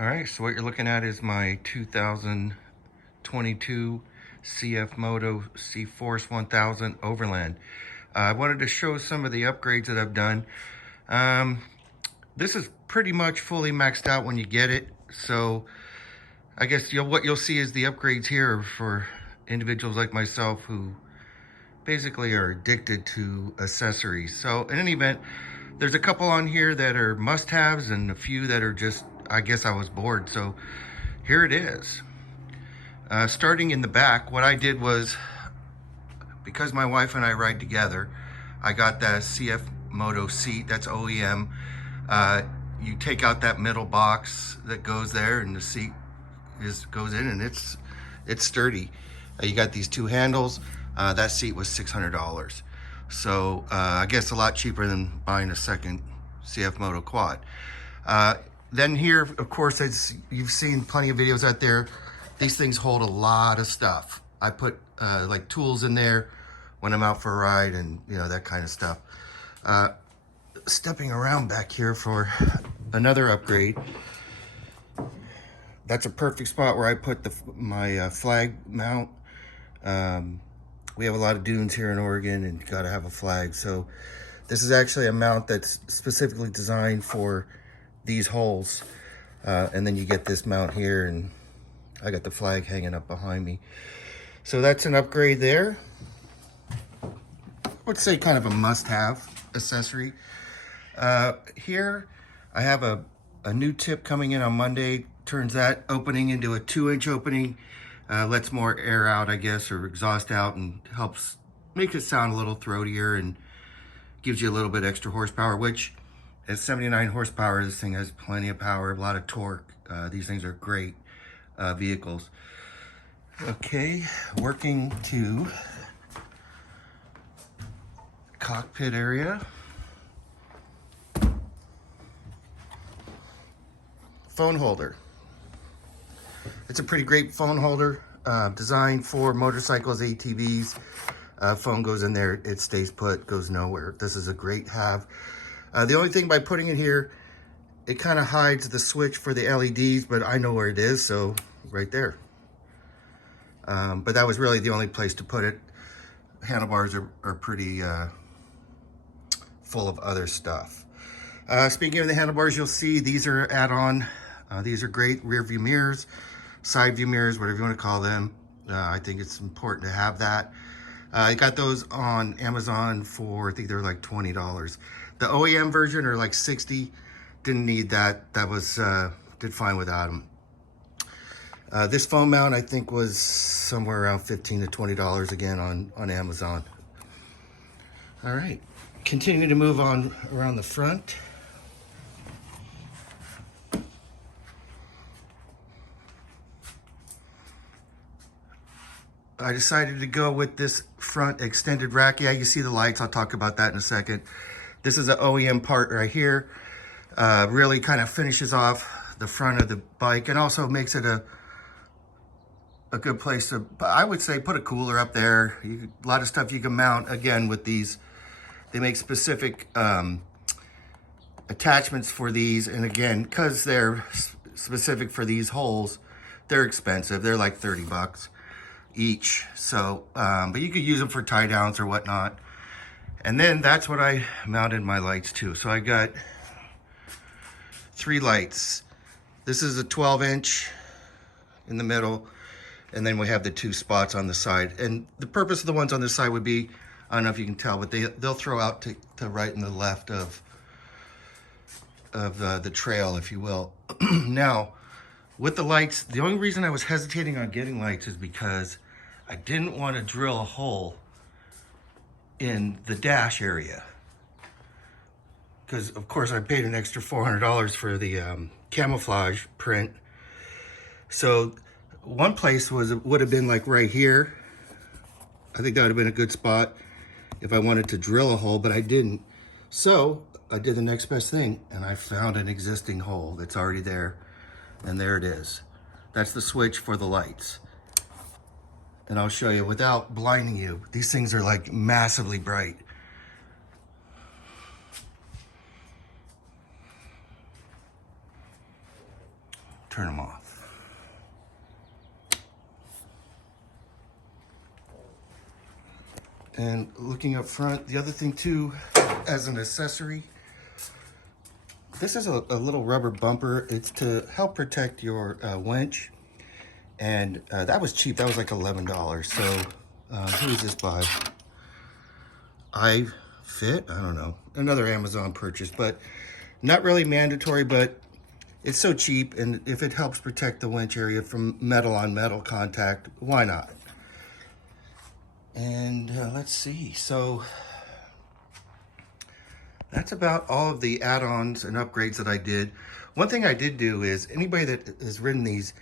All right, so what you're looking at is my 2022 CFMOTO C-Force 1000 Overland. I wanted to show some of the upgrades that I've done. This is pretty much fully maxed out when you get it, so I guess what you'll see is the upgrades here for individuals like myself who basically are addicted to accessories. So in any event, there's a couple on here that are must-haves and a few that are just, I guess I was bored. So here it is. Starting in the back, what I did was, because my wife and I ride together, I got that CFMOTO seat, that's OEM. You take out that middle box that goes there and the seat goes in, and it's sturdy. You got these two handles. That seat was $600. So I guess a lot cheaper than buying a second CFMOTO quad. Then here, of course, as you've seen plenty of videos out there, these things hold a lot of stuff. I put like tools in there when I'm out for a ride and that kind of stuff. Stepping around back here for another upgrade. That's a perfect spot where I put my flag mount. We have a lot of dunes here in Oregon and you gotta have a flag. So this is actually a mount that's specifically designed for these holes. And then you get this mount here, and I got the flag hanging up behind me. So that's an upgrade there. I would say kind of a must-have accessory. Here I have a new tip coming in on Monday. Turns that opening into a 2-inch opening. Lets more air out, I guess, or exhaust out, and helps make it sound a little throatier and gives you a little bit extra horsepower, which at 79 horsepower, this thing has plenty of power, a lot of torque. These things are great vehicles. Okay, working to cockpit area. Phone holder. It's a pretty great phone holder, designed for motorcycles, ATVs. Phone goes in there, it stays put, goes nowhere. This is a great have. The only thing by putting it here, it kind of hides the switch for the LEDs, but I know where it is, so right there. But that was really the only place to put it. Handlebars are pretty full of other stuff. Speaking of the handlebars, you'll see these are add-on. These are great rear view mirrors, side view mirrors, whatever you want to call them. I think it's important to have that. I got those on Amazon for, I think they're like $20. The OEM version are like $60. Didn't need that. That was, did fine without them. This phone mount, I think, was somewhere around $15 to $20 again on Amazon. All right, continuing to move on around the front. I decided to go with this front extended rack. Yeah, you see the lights. I'll talk about that in a second. This is an OEM part right here. Really kind of finishes off the front of the bike and also makes it a good place to, I would say, put a cooler up there. A lot of stuff you can mount, again, with these. They make specific attachments for these. And again, because they're specific for these holes, they're expensive. They're like 30 bucks each. So, but you could use them for tie downs or whatnot. And then that's what I mounted my lights to. So I got 3 lights. This is a 12-inch in the middle, and then we have the 2 spots on the side. And the purpose of the ones on this side would be, I don't know if you can tell, but they'll throw out to right and the left of the trail, if you will. Now, with the lights, the only reason I was hesitating on getting lights is because I didn't want to drill a hole in the dash area. Because, of course, I paid an extra $400 for the camouflage print. So one place would have been like right here. I think that would have been a good spot if I wanted to drill a hole, but I didn't. So I did the next best thing, and I found an existing hole that's already there. And there it is. That's the switch for the lights. And I'll show you without blinding you. These things are like massively bright. turn them off. And looking up front, the other thing too, as an accessory, this is a little rubber bumper. It's to help protect your winch. And that was cheap. That was like $11. So who is this by? iFit? I don't know. Another Amazon purchase, but not really mandatory, but it's so cheap. And if it helps protect the winch area from metal on metal contact, why not? And let's see. So that's about all of the add-ons and upgrades that I did. One thing I did do is, anybody that has ridden these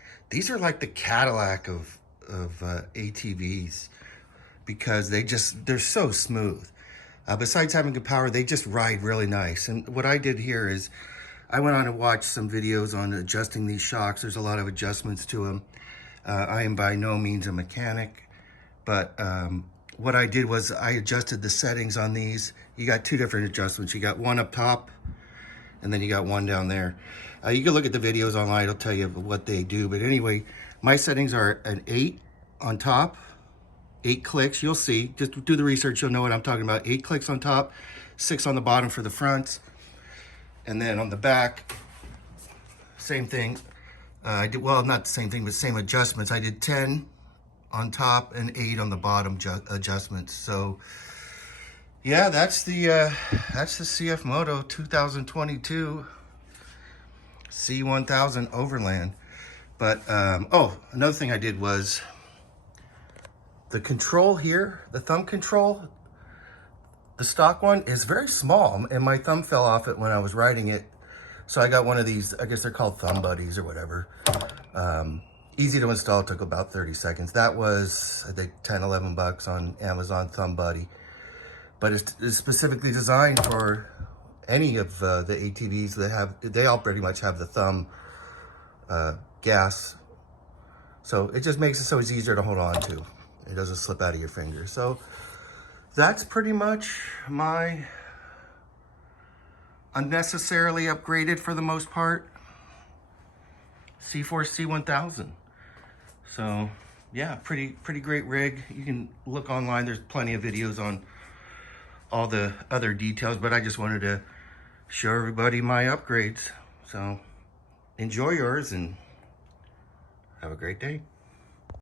are like the Cadillac of ATVs, because they're so smooth. Besides having good power, they just ride really nice. And what I did here is I went on and watched some videos on adjusting these shocks. There's a lot of adjustments to them. I am by no means a mechanic, but what I did was I adjusted the settings on these. You got two different adjustments. You got one up top, and then you got one down there. You can look at the videos online, it'll tell you what they do. But anyway, my settings are an 8 on top, 8 clicks, you'll see. Just do the research, you'll know what I'm talking about. 8 clicks on top, 6 on the bottom for the fronts. And then on the back, same thing. I did, well, not the same thing, but same adjustments. I did 10 on top and 8 on the bottom adjustments. So yeah, that's the CFMOTO 2022 C1000 Overland. But oh, another thing I did was the control here, the thumb control, the stock one is very small, and my thumb fell off it when I was riding it. So I got one of these, I guess they're called Thumb Buddies or whatever. Easy to install, took about 30 seconds. That was, I think, 10, 11 bucks on Amazon, Thumb Buddy. But it's specifically designed for any of the ATVs that have, they all pretty much have the thumb gas. So it just makes it so it's easier to hold on to. It doesn't slip out of your fingers. So that's pretty much my unnecessarily upgraded, for the most part, CFORCE C1000. So yeah, pretty great rig. You can look online, there's plenty of videos on all the other details, but I just wanted to show everybody my upgrades. So enjoy yours and have a great day.